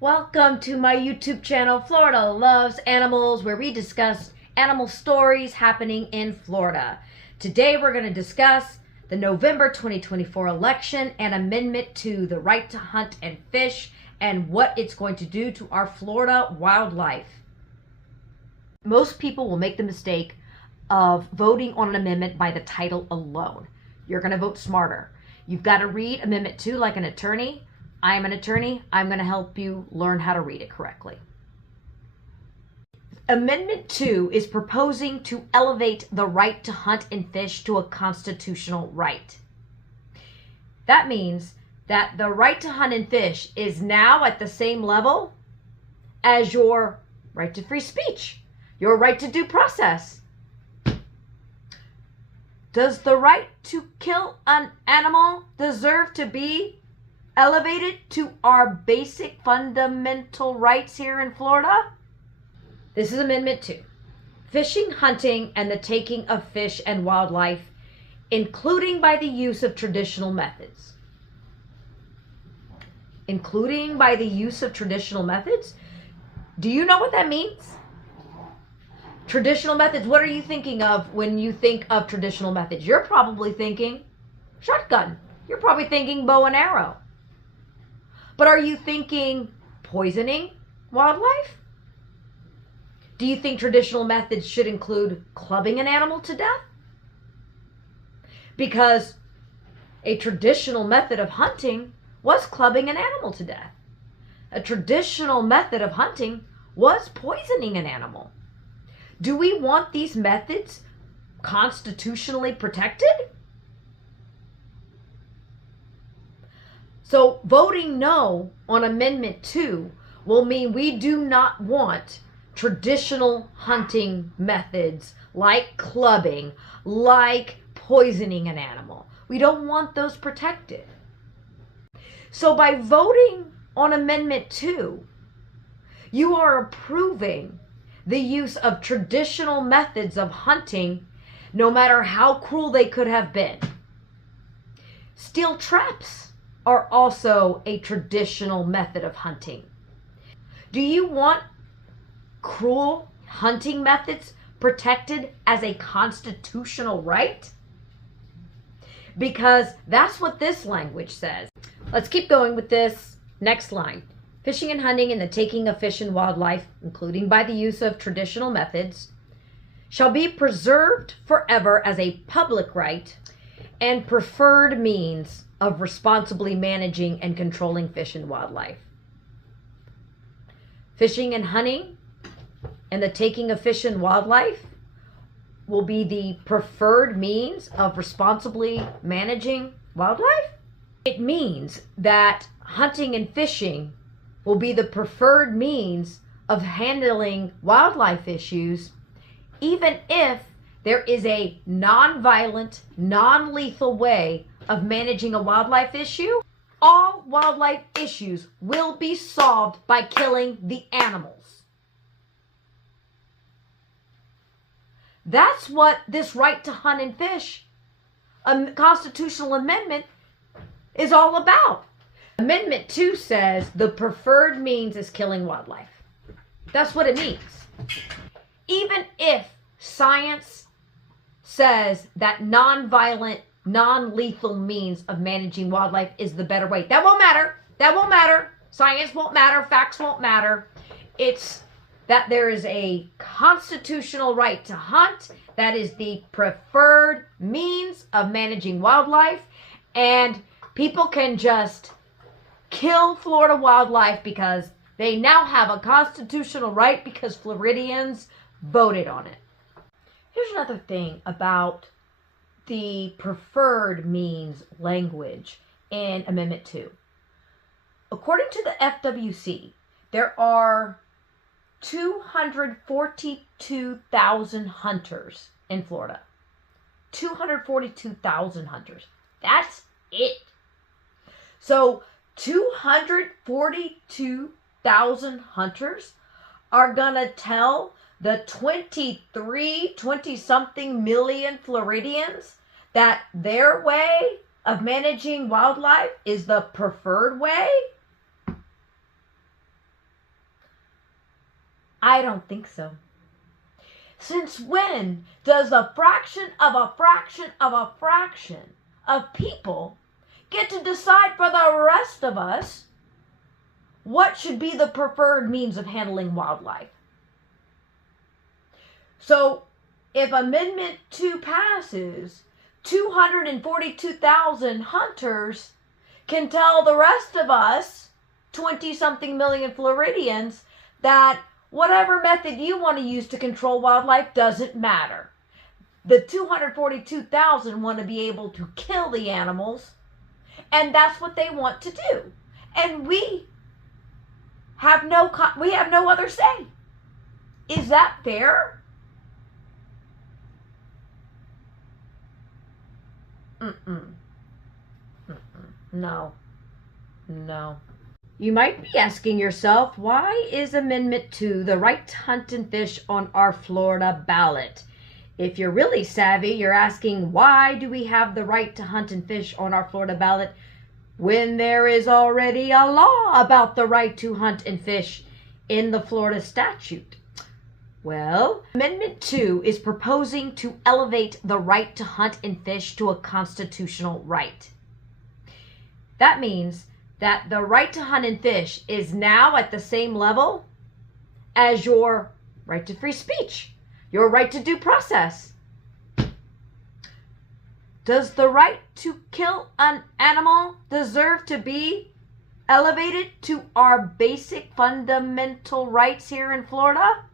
Welcome to my YouTube channel, Florida Loves Animals, where we discuss animal stories happening in Florida. Today we're going to discuss the November 2024 election and amendment to the right to hunt and fish and what it's going to do to our Florida wildlife. Most people will make the mistake of voting on an amendment by the title alone. You're going to vote smarter. You've got to read Amendment 2 like an attorney. I'm an attorney. I'm going to help you learn how to read it correctly. Amendment 2 is proposing to elevate the right to hunt and fish to a constitutional right. That means that the right to hunt and fish is now at the same level as your right to free speech, your right to due process. Does the right to kill an animal deserve to be elevated to our basic fundamental rights here in Florida? This is Amendment 2. Fishing, hunting, and the taking of fish and wildlife, including by the use of traditional methods. Including by the use of traditional methods? Do you know what that means? Traditional methods, what are you thinking of when you think of traditional methods? You're probably thinking shotgun. You're probably thinking bow and arrow. But are you thinking poisoning wildlife? Do you think traditional methods should include clubbing an animal to death? Because a traditional method of hunting was clubbing an animal to death. A traditional method of hunting was poisoning an animal. Do we want these methods constitutionally protected? So voting no on Amendment 2 will mean we do not want traditional hunting methods like clubbing, like poisoning an animal. We don't want those protected. So by voting on Amendment 2, you are approving the use of traditional methods of hunting, no matter how cruel they could have been. Steel traps are also a traditional method of hunting. Do you want cruel hunting methods protected as a constitutional right? Because that's what this language says. Let's keep going with this next line. Fishing and hunting and the taking of fish and wildlife, including by the use of traditional methods, shall be preserved forever as a public right and preferred means of responsibly managing and controlling fish and wildlife. Fishing and hunting and the taking of fish and wildlife will be the preferred means of responsibly managing wildlife. It means that hunting and fishing will be the preferred means of handling wildlife issues, even if there is a non-violent, non-lethal way of managing a wildlife issue. All wildlife issues will be solved by killing the animals. That's what this right to hunt and fish, a constitutional amendment, is all about. Amendment 2 says the preferred means is killing wildlife. That's what it means. Even if science says that non-violent, non-lethal means of managing wildlife is the better way, that won't matter. That won't matter. Science won't matter. Facts won't matter. It's that there is a constitutional right to hunt. That is the preferred means of managing wildlife. And people can just kill Florida wildlife because they now have a constitutional right because Floridians voted on it. Here's another thing about the preferred means language in Amendment 2. According to the FWC, there are 242,000 hunters in Florida. 242,000 hunters. That's it. So 242,000 hunters are gonna tell the 20-something million Floridians that their way of managing wildlife is the preferred way? I don't think so. Since when does a fraction of a fraction of a fraction of people get to decide for the rest of us what should be the preferred means of handling wildlife? So if Amendment 2 passes, 242,000 hunters can tell the rest of us, 20-something million Floridians, that whatever method you want to use to control wildlife doesn't matter. The 242,000 want to be able to kill the animals, and that's what they want to do. And we have no other say. Is that fair? No. You might be asking yourself, why is Amendment 2 the right to hunt and fish on our Florida ballot? If you're really savvy, you're asking, why do we have the right to hunt and fish on our Florida ballot when there is already a law about the right to hunt and fish in the Florida statute? Well, Amendment 2 is proposing to elevate the right to hunt and fish to a constitutional right. That means that the right to hunt and fish is now at the same level as your right to free speech, your right to due process. Does the right to kill an animal deserve to be elevated to our basic fundamental rights here in Florida?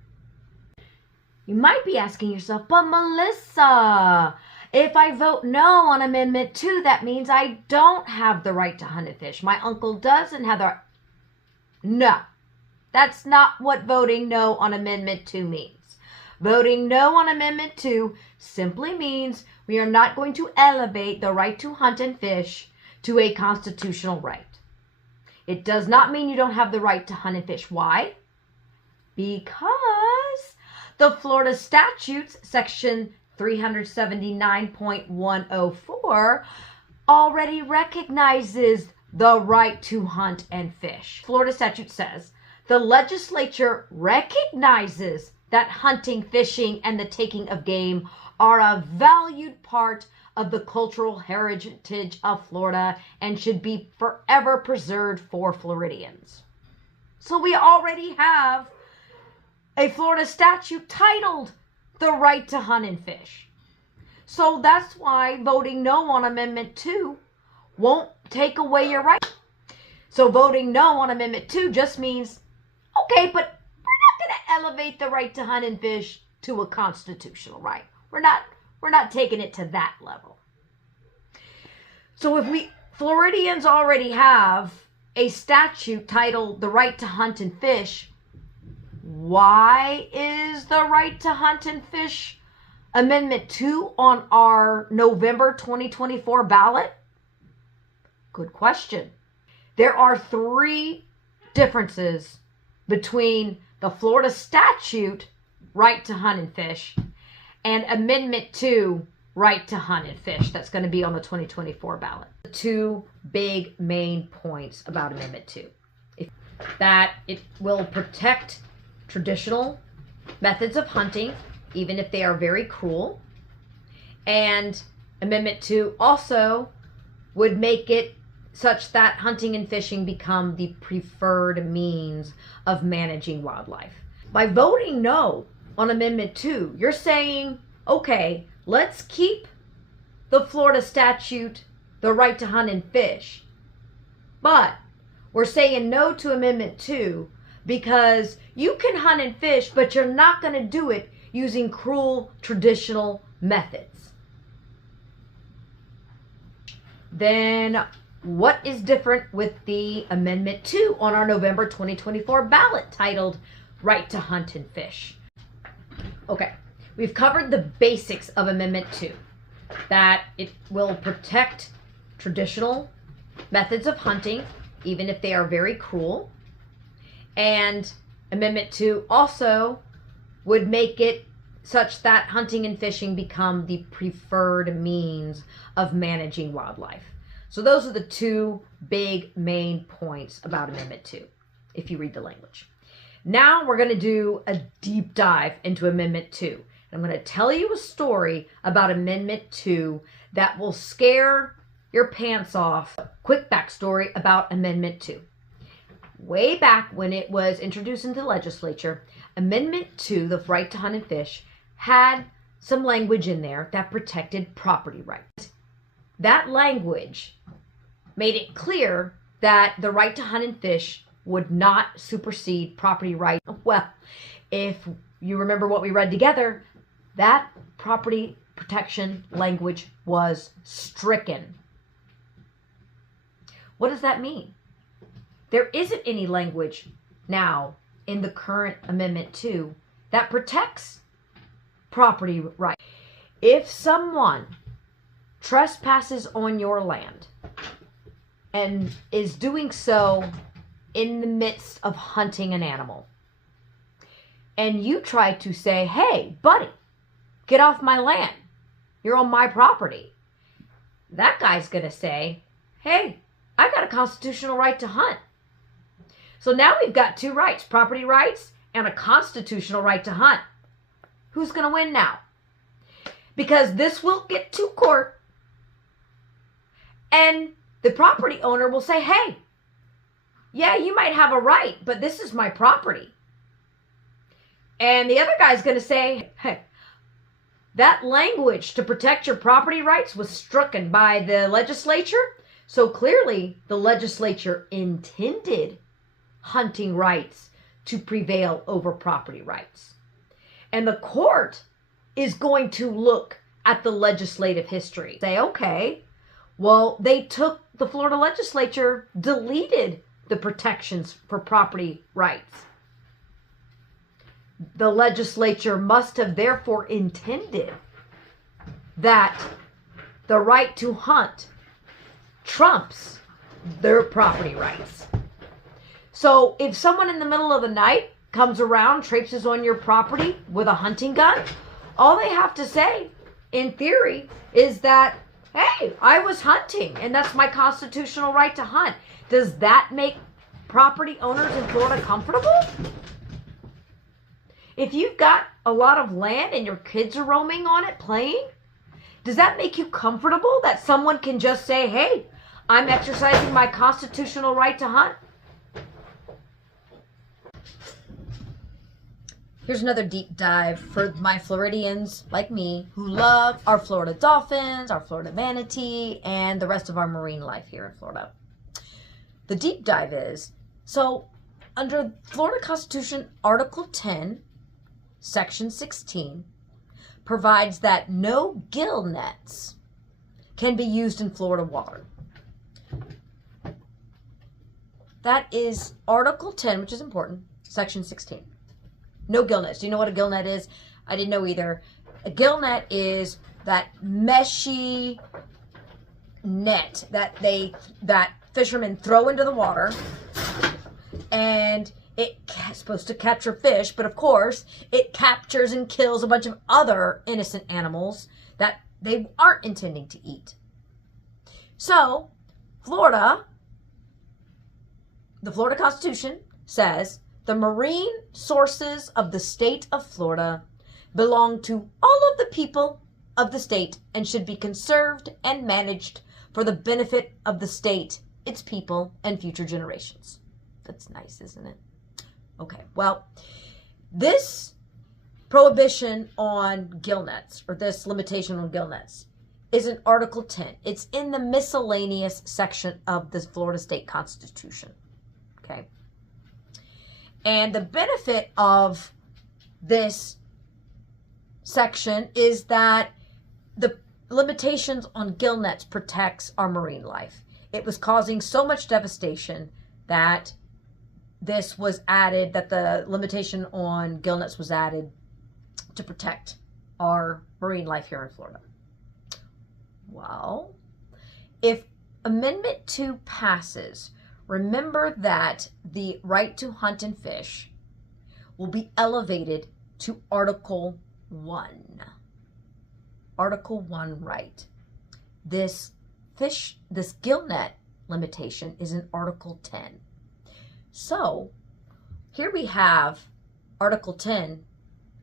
You might be asking yourself, but Melissa, if I vote no on Amendment 2, that means I don't have the right to hunt and fish. My uncle doesn't have the... No, that's not what voting no on Amendment 2 means. Voting no on Amendment 2 simply means we are not going to elevate the right to hunt and fish to a constitutional right. It does not mean you don't have the right to hunt and fish. Why? Because the Florida Statutes, Section 379.104, already recognizes the right to hunt and fish. Florida statute says the legislature recognizes that hunting, fishing, and the taking of game are a valued part of the cultural heritage of Florida and should be forever preserved for Floridians. So we already have a Florida statute titled the right to hunt and fish. So that's why voting no on Amendment 2 won't take away your right. So voting no on Amendment 2 just means, okay, but we're not going to elevate the right to hunt and fish to a constitutional right. We're not taking it to that level. So if Floridians already have a statute titled the right to hunt and fish, why is the right to hunt and fish Amendment 2 on our November 2024 ballot? Good question. There are 3 differences between the Florida statute right to hunt and fish and Amendment 2 right to hunt and fish that's going to be on the 2024 ballot. The 2 big main points about Amendment 2. That it will protect traditional methods of hunting, even if they are very cruel. And Amendment 2 also would make it such that hunting and fishing become the preferred means of managing wildlife. By voting no on Amendment 2, you're saying, okay, let's keep the Florida statute, the right to hunt and fish. But we're saying no to Amendment 2 because you can hunt and fish, but you're not going to do it using cruel traditional methods. Then what is different with the Amendment 2 on our November 2024 ballot titled Right to Hunt and Fish? Okay, we've covered the basics of Amendment 2, that it will protect traditional methods of hunting, even if they are very cruel. And Amendment 2 also would make it such that hunting and fishing become the preferred means of managing wildlife. So those are the 2 big main points about Amendment 2, if you read the language. Now we're going to do a deep dive into Amendment 2. I'm going to tell you a story about Amendment 2 that will scare your pants off. Quick backstory about Amendment 2. Way back when it was introduced into the legislature, Amendment 2, the right to hunt and fish, had some language in there that protected property rights. That language made it clear that the right to hunt and fish would not supersede property rights. Well, if you remember what we read together, that property protection language was stricken. What does that mean? There isn't any language now in the current Amendment 2 that protects property rights. If someone trespasses on your land and is doing so in the midst of hunting an animal, and you try to say, hey, buddy, get off my land. You're on my property. That guy's going to say, hey, I got a constitutional right to hunt. So now we've got two rights, property rights and a constitutional right to hunt. Who's going to win now? Because this will get to court and the property owner will say, hey, yeah, you might have a right, but this is my property. And the other guy's going to say, hey, that language to protect your property rights was stricken by the legislature. So clearly the legislature intended hunting rights to prevail over property rights. And the court is going to look at the legislative history. Say, okay, well, the Florida legislature deleted the protections for property rights. The legislature must have therefore intended that the right to hunt trumps their property rights. So if someone in the middle of the night comes around, traipses on your property with a hunting gun, all they have to say, in theory, is that, hey, I was hunting and that's my constitutional right to hunt. Does that make property owners in Florida comfortable? If you've got a lot of land and your kids are roaming on it playing, does that make you comfortable that someone can just say, hey, I'm exercising my constitutional right to hunt? Here's another deep dive for my Floridians like me who love our Florida dolphins, our Florida manatee, and the rest of our marine life here in Florida. The deep dive is, so under Florida Constitution, Article 10, Section 16, provides that no gill nets can be used in Florida water. That is Article 10, which is important, Section 16. No gill nets. Do you know what a gill net is? I didn't know either. A gill net is that meshy net that fishermen throw into the water, and it's supposed to capture fish, but of course it captures and kills a bunch of other innocent animals that they aren't intending to eat. So Florida, the Florida Constitution says the marine sources of the state of Florida belong to all of the people of the state and should be conserved and managed for the benefit of the state, its people, and future generations. That's nice, isn't it? Okay, well, this prohibition on gill nets, or this limitation on gill nets, is in Article 10. It's in the miscellaneous section of the Florida State Constitution. Okay? And the benefit of this section is that the limitations on gill nets protects our marine life. It was causing so much devastation that this was added, that the limitation on gill nets was added to protect our marine life here in Florida. Well, if Amendment 2 passes, remember that the right to hunt and fish will be elevated to Article 1. Article 1 right. This gill net limitation is in Article 10. So, Here we have Article 10,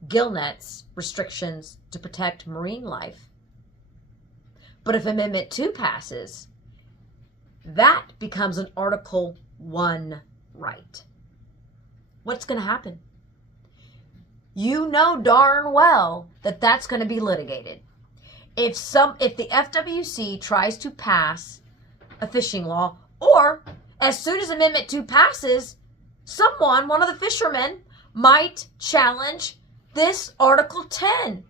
gill nets, restrictions to protect marine life. But if Amendment 2 passes, that becomes an Article 1 right. What's going to happen? You know darn well that that's going to be litigated. If the FWC tries to pass a fishing law, or as soon as Amendment 2 passes, one of the fishermen might challenge this Article 10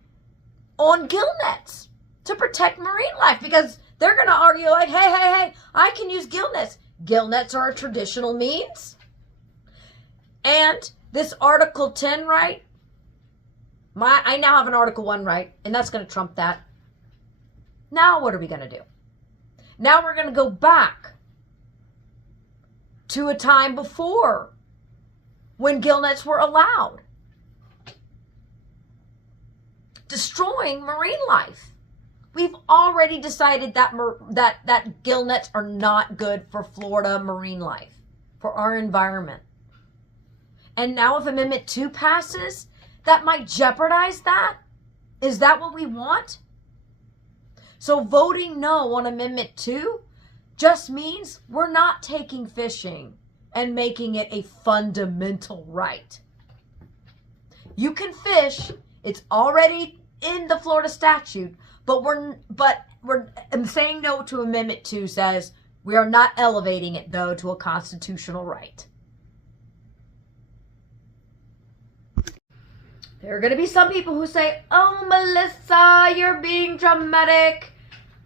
on gill nets to protect marine life, because they're going to argue like, hey, I can use gill nets. Gill nets are a traditional means. And this Article 10 right, I now have an Article 1 right, and that's going to trump that. Now what are we going to do? Now we're going to go back to a time before when gill nets were allowed, destroying marine life. We've already decided that gill nets are not good for Florida marine life, for our environment. And now if Amendment 2 passes, that might jeopardize that? Is that what we want? So voting no on Amendment 2 just means we're not taking fishing and making it a fundamental right. You can fish. It's already in the Florida statute, but we're saying no to Amendment 2 says we are not elevating it, though, to a constitutional right. There are going to be some people who say, oh, Melissa, you're being dramatic.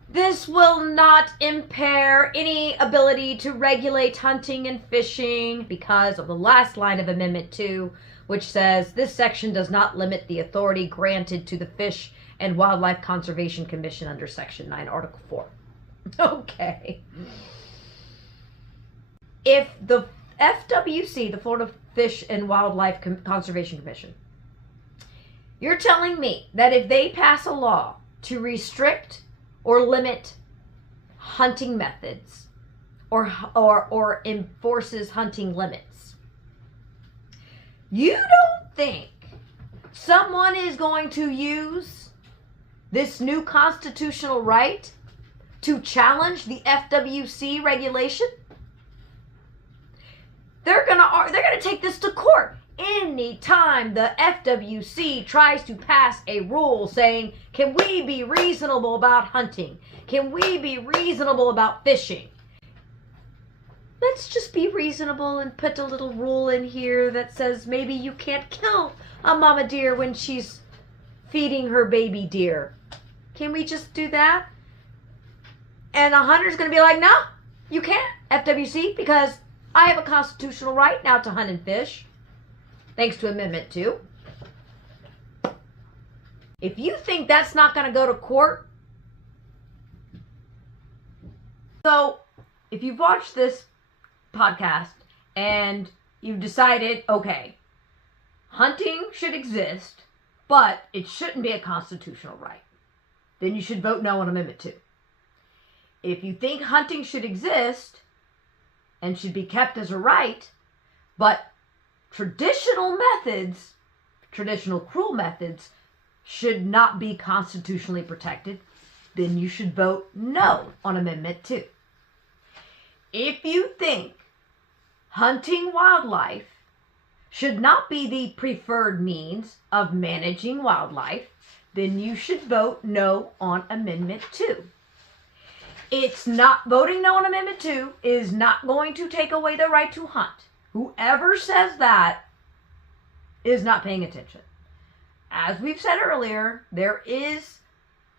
This will not impair any ability to regulate hunting and fishing because of the last line of Amendment 2, which says this section does not limit the authority granted to the Fish and Wildlife Conservation Commission under Section 9, Article 4. Okay. If the FWC, the Florida Fish and Wildlife Conservation Commission, you're telling me that if they pass a law to restrict or limit hunting methods or enforces hunting limits, you don't think someone is going to use this new constitutional right to challenge the FWC regulation? They're gonna take this to court. Anytime the FWC tries to pass a rule saying, can we be reasonable about hunting? Can we be reasonable about fishing? Let's just be reasonable and put a little rule in here that says maybe you can't kill a mama deer when she's feeding her baby deer. Can we just do that? And a hunter's going to be like, no, you can't, FWC, because I have a constitutional right now to hunt and fish. Thanks to Amendment 2. If you think that's not going to go to court, so if you've watched this podcast and you've decided, okay, hunting should exist, but it shouldn't be a constitutional right, then you should vote no on Amendment 2. If you think hunting should exist and should be kept as a right, but traditional cruel methods should not be constitutionally protected, then you should vote no on Amendment 2. If you think hunting wildlife should not be the preferred means of managing wildlife, then you should vote no on Amendment 2. Voting no on Amendment 2 is not going to take away the right to hunt. Whoever says that is not paying attention. As we've said earlier, there is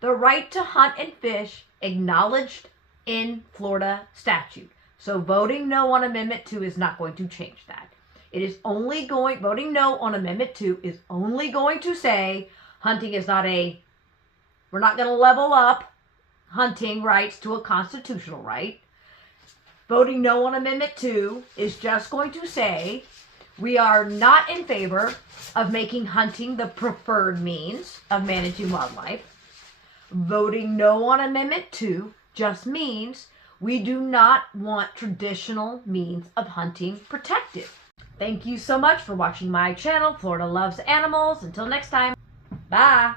the right to hunt and fish acknowledged in Florida statute. So voting no on Amendment 2 is not going to change that. Voting no on Amendment 2 is only going to say hunting is we're not going to level up hunting rights to a constitutional right. Voting no on Amendment 2 is just going to say we are not in favor of making hunting the preferred means of managing wildlife. Voting no on Amendment 2 just means we do not want traditional means of hunting protected. Thank you so much for watching my channel, Florida Loves Animals. Until next time, bye.